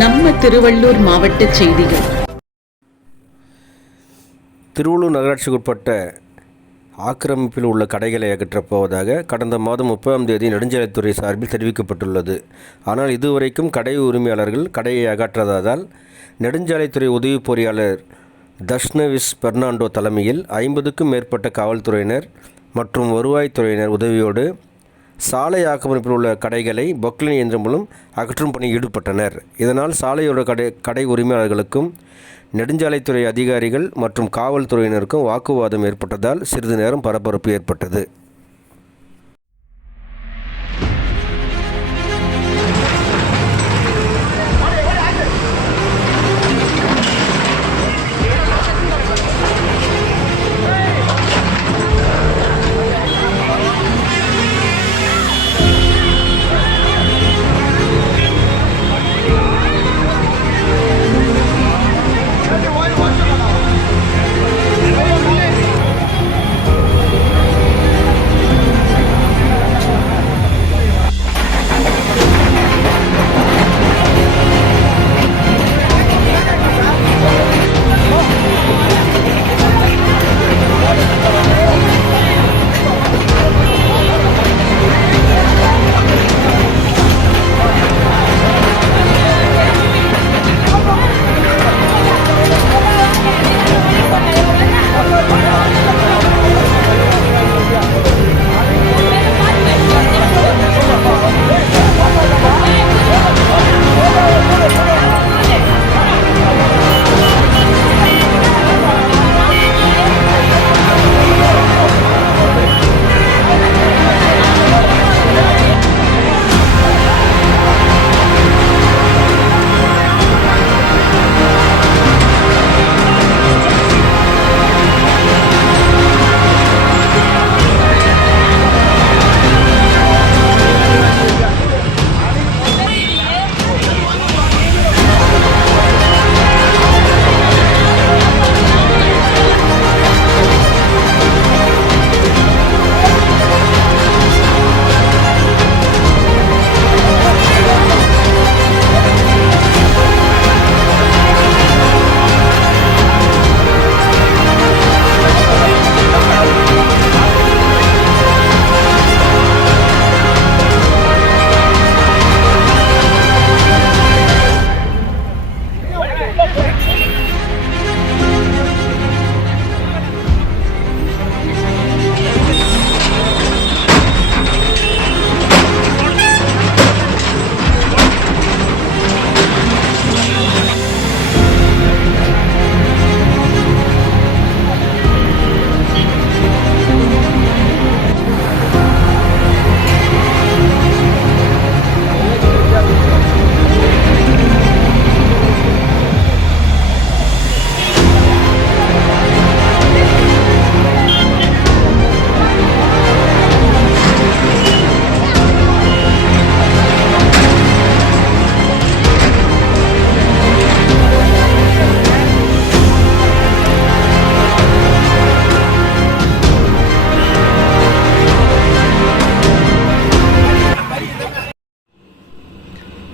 நம்ம திருவள்ளூர் மாவட்ட செய்திகள். திருவள்ளூர் நகராட்சிக்குட்பட்ட ஆக்கிரமிப்பில் உள்ள கடைகளை அகற்றப் போவதாக கடந்த மாதம் முப்பதாம் தேதி நெடுஞ்சாலைத்துறை சார்பில் தெரிவிக்கப்பட்டுள்ளது. ஆனால் இதுவரைக்கும் கடை உரிமையாளர்கள் கடையை அகற்றாததால் நெடுஞ்சாலைத்துறை உதவி பொறியாளர் தஷ்னவிஸ் பெர்னாண்டோ தலைமையில் ஐம்பதுக்கும் மேற்பட்ட காவல்துறையினர் மற்றும் வருவாய்த்துறையினர் உதவியோடு சாலை ஆக்கிரமிப்பில் உள்ள கடைகளை பொக்லின் இயந்திரம் மூலம் அகற்றும் பணியில் ஈடுபட்டனர். இதனால் சாலையோட கடை கடை உரிமையாளர்களுக்கும் நெடுஞ்சாலைத்துறை அதிகாரிகள் மற்றும் காவல்துறையினருக்கும் வாக்குவாதம் ஏற்பட்டதால் சிறிது நேரம் பரபரப்பு ஏற்பட்டது.